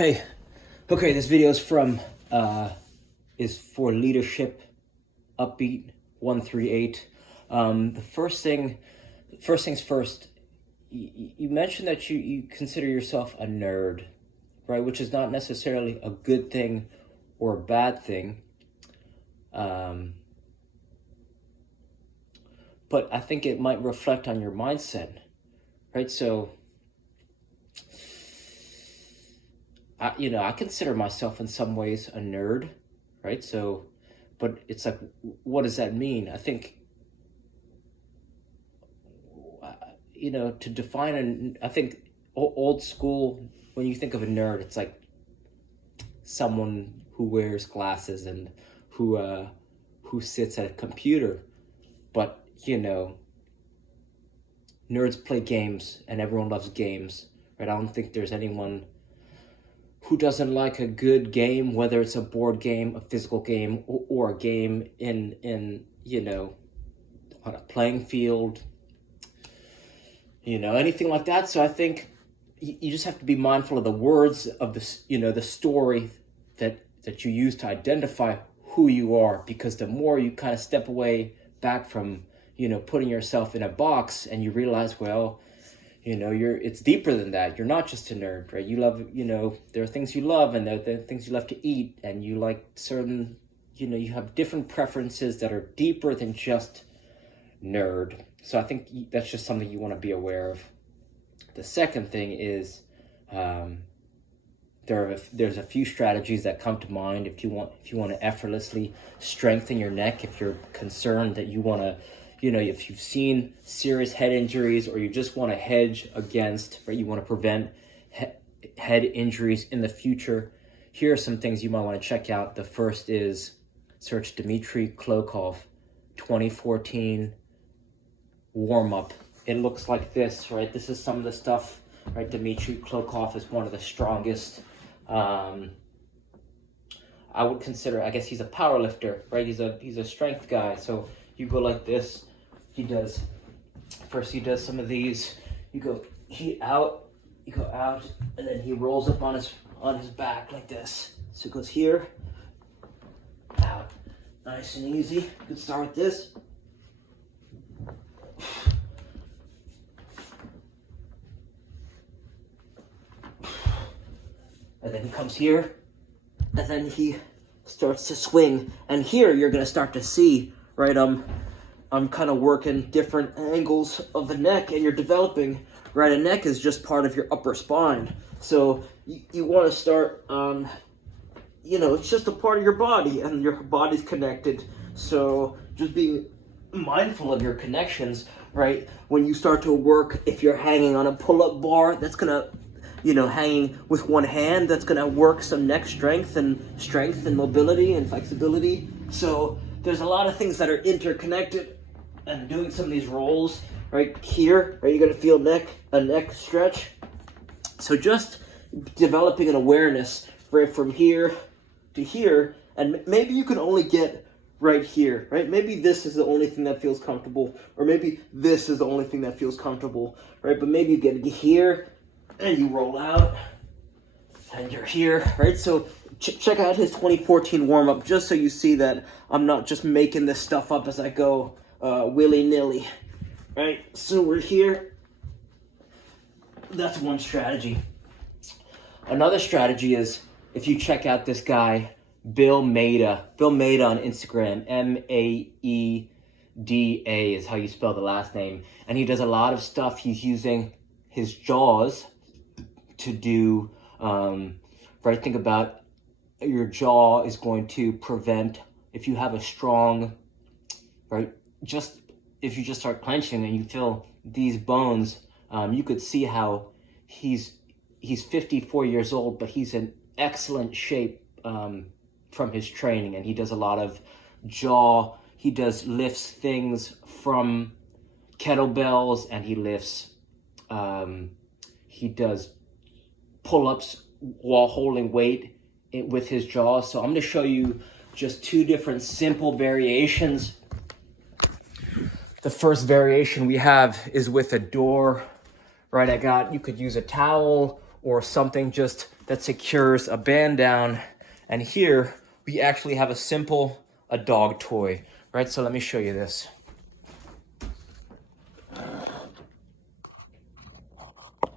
Okay, this video is for leadership upbeat 138. The first things first. You mentioned that you consider yourself a nerd, right? Which is not necessarily a good thing or a bad thing. But I think it might reflect on your mindset, right? So, I consider myself in some ways a nerd, right? So, but it's like, what does that mean? I think, to define I think old school, when you think of a nerd, it's like someone who wears glasses and who sits at a computer. But, nerds play games and everyone loves games, right? I don't think there's anyone who doesn't like a good game, whether it's a board game, a physical game, or a game in on a playing field, anything like that. So I think you just have to be mindful of the words of the story that you use to identify who you are, because the more you kind of step away back from, putting yourself in a box, and you realize, well, it's deeper than that. You're not just a nerd, right? You love, there are things you love, and there are things you love to eat, and you like certain, you have different preferences that are deeper than just nerd. So I think that's just something you want to be aware of. The second thing is, there's a few strategies that come to mind if you want to effortlessly strengthen your neck. If you're concerned that you want to, if you've seen serious head injuries, or you just want to hedge against, right, you want to prevent head injuries in the future, here are some things you might want to check out. The first is search Dmitry Klokov 2014 warm-up. It looks like this, right? This is some of the stuff, right? Dmitry Klokov is one of the strongest. I would consider, I guess he's a power lifter, right? He's a strength guy. So you go like this. He does some of these. You go out, and then he rolls up on his back like this. So it goes here, out, nice and easy. You can start with this. And then he comes here, and then he starts to swing. And here you're gonna start to see, right? I'm kind of working different angles of the neck, and you're developing, right? A neck is just part of your upper spine. So you want to start, it's just a part of your body, and your body's connected. So just being mindful of your connections, right? When you start to work, if you're hanging on a pull-up bar, that's gonna, hanging with one hand, that's gonna work some neck strength and mobility and flexibility. So there's a lot of things that are interconnected, and doing some of these rolls right here, right, you're gonna feel a neck stretch. So just developing an awareness right from here to here, and maybe you can only get right here, right? Maybe this is the only thing that feels comfortable, or maybe this is the only thing that feels comfortable, right? But maybe you get here, and you roll out, and you're here, right? So check out his 2014 warm-up, just so you see that I'm not just making this stuff up as I go willy-nilly, right? So we're here. That's one strategy. Another strategy is, if you check out this guy, Bill Maeda on Instagram, Maeda is how you spell the last name, and he does a lot of stuff. He's using his jaws to do, right, think about your jaw is going to prevent, if you have a strong, right, if you just start clenching and you feel these bones, you could see how he's 54 years old, but he's in excellent shape from his training, and he does a lot of jaw. He lifts things from kettlebells, and he does pull-ups while holding weight with his jaws. So I'm going to show you just two different simple variations. The first variation we have is with a door, right? You could use a towel or something just that secures a band down. And here we actually have a dog toy, right? So let me show you this.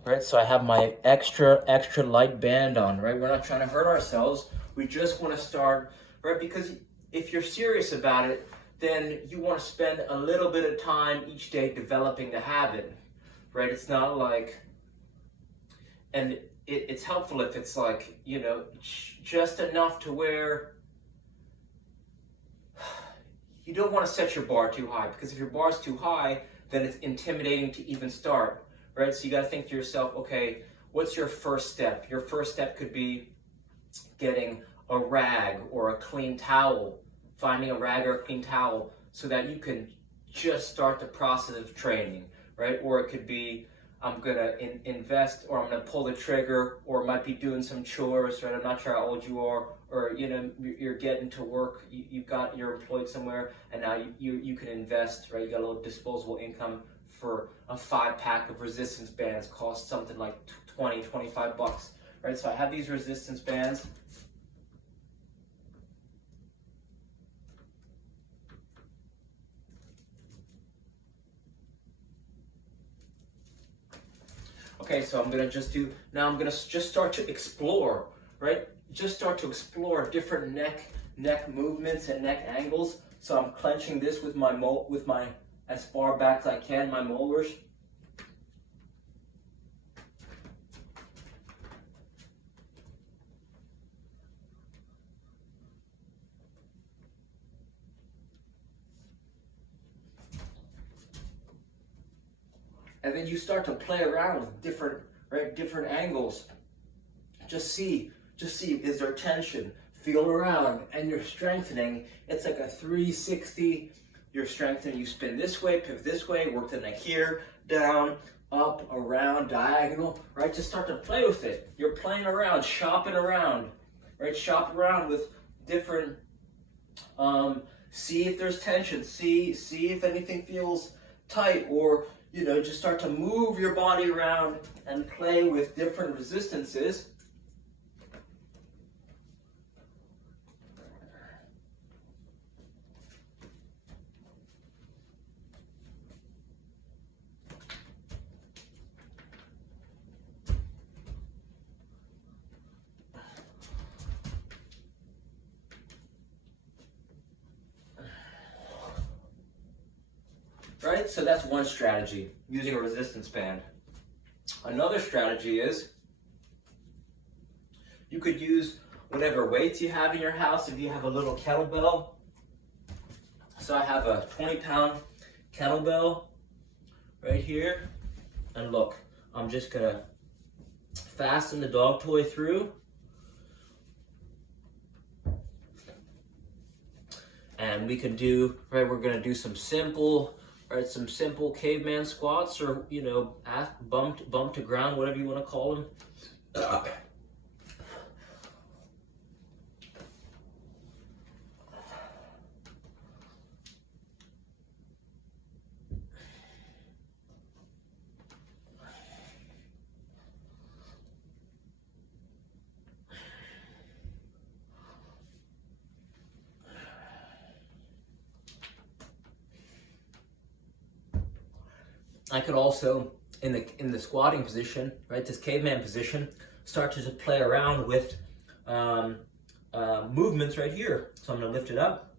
Right, so I have my extra light band on, right? We're not trying to hurt ourselves. We just want to start, right? Because if you're serious about it, then you want to spend a little bit of time each day developing the habit, right? It's not like, and it's helpful if it's like, you know, just enough to where you don't want to set your bar too high, because if your bar is too high, then it's intimidating to even start. Right, so you got to think to yourself, okay, what's your first step? Your first step could be getting a rag or a clean towel, finding a rag or a clean towel so that you can just start the process of training, right? Or it could be, I'm gonna invest, or I'm gonna pull the trigger, or I might be doing some chores, right? I'm not sure how old you are, or you know, you're getting to work, you're employed somewhere, and now you can invest, right? You got a little disposable income. For a 5-pack of resistance bands costs something like 20, 25 bucks, right? So I have these resistance bands. Okay, so I'm gonna just start to explore, right? Just start to explore different neck movements and neck angles. So I'm clenching this with my as far back as I can, my molars. And then you start to play around with different angles. Just see, is there tension? Feel around, and you're strengthening. It's like a 360. You're strengthening, you spin this way, pivot this way, work the neck here, down, up, around, diagonal, right? Just start to play with it. You're playing around, shopping around, right? Shop around with different, see if there's tension, see if anything feels tight, or, you know, just start to move your body around and play with different resistances. Right, so that's one strategy, using a resistance band. Another strategy is you could use whatever weights you have in your house. If you have a little kettlebell, so I have a 20-pound kettlebell right here, and look, I'm just gonna fasten the dog toy through, and we can do, right, we're gonna do some simple caveman squats, or, you know, bump to ground, whatever you want to call them. I could also, in the squatting position, right, this caveman position, start to just play around with movements right here. So I'm going to lift it up.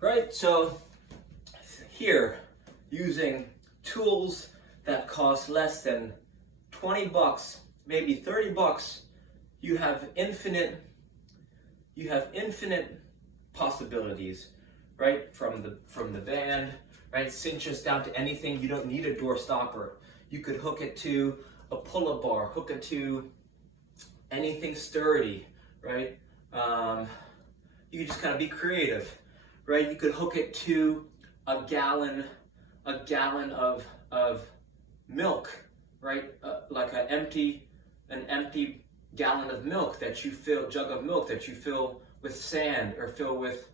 Right, so here, using tools that cost less than 20 bucks, maybe 30 bucks, you have infinite possibilities, right? From the band, right? Cinches down to anything. You don't need a door stopper. You could hook it to a pull-up bar, hook it to anything sturdy, right? you can just kind of be creative, right? You could hook it to a gallon of milk, right? Like an empty gallon of milk that you fill, jug of milk that you fill with sand or fill with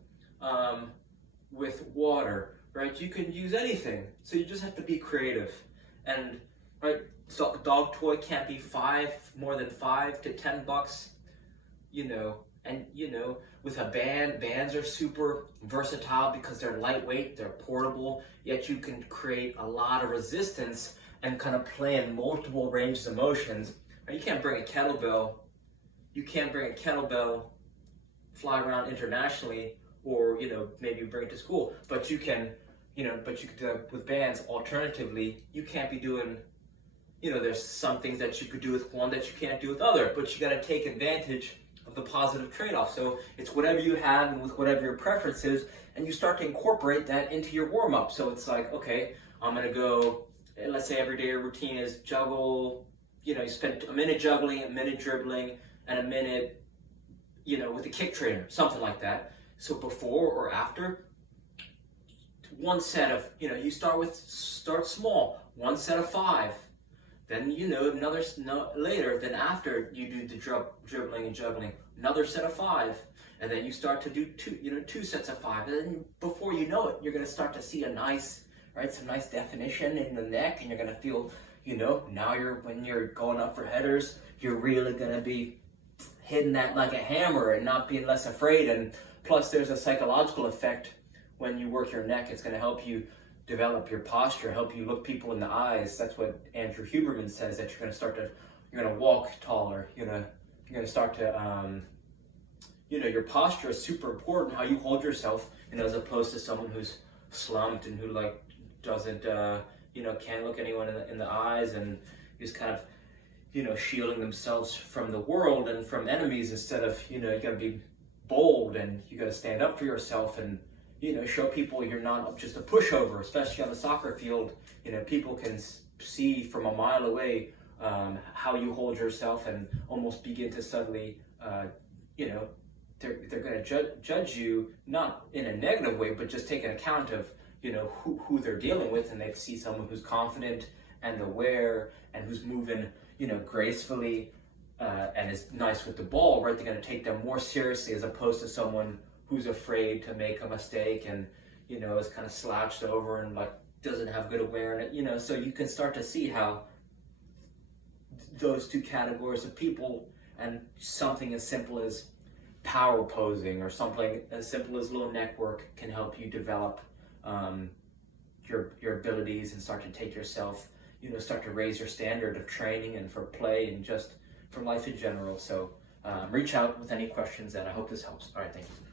water, right? You can use anything. So you just have to be creative. And right, so a dog toy can't be more than $5 to $10, you know. And you know, with a bands are super versatile because they're lightweight, they're portable, yet you can create a lot of resistance and kind of play in multiple ranges of motions. You can't bring a kettlebell, fly around internationally, or you know, maybe bring it to school, but you can, you know, but you could with bands. Alternatively, you can't be doing, you know, there's some things that you could do with one that you can't do with other, but you got to take advantage of the positive trade-off. So it's whatever you have and with whatever your preference is, and you start to incorporate that into your warm-up. So it's like, okay, I'm gonna go, let's say every day your routine is juggle, you know, you spend a minute juggling, a minute dribbling, and a minute, you know, with the kick trainer, something like that. So before or after, one set of, you know, you start small, one set of 5. Then, you know, later, then after you do the dribbling and juggling, another set of 5. And then you start to do 2 sets of 5. And then before you know it, you're going to start to see some nice definition in the neck. And you're going to feel, you know, now when you're going up for headers, you're really going to be hitting that like a hammer and not being less afraid. And plus there's a psychological effect when you work your neck. It's going to help you develop your posture, help you look people in the eyes. That's what Andrew Huberman says, that you're going to walk taller. You're going to start to, you know, your posture is super important, how you hold yourself, you know, as opposed to someone who's slumped and who like doesn't, you know, can't look anyone in the eyes and is kind of, you know, shielding themselves from the world and from enemies instead of, you know, you got to be bold and you got to stand up for yourself and, you know, show people you're not just a pushover, especially on the soccer field. You know, people can see from a mile away how you hold yourself and almost begin to suddenly, you know, they're going to judge you, not in a negative way, but just take an account of, you know, who they're dealing with, and they see someone who's confident and aware and who's moving, you know, gracefully and is nice with the ball, right? They're going to take them more seriously as opposed to someone who's afraid to make a mistake and, you know, is kind of slouched over and like doesn't have good awareness, you know. So you can start to see how those two categories of people, and something as simple as power posing or something as simple as low neck work can help you develop your abilities and start to take yourself, you know, start to raise your standard of training and for play and just for life in general. So reach out with any questions, and I hope this helps. All right, thank you.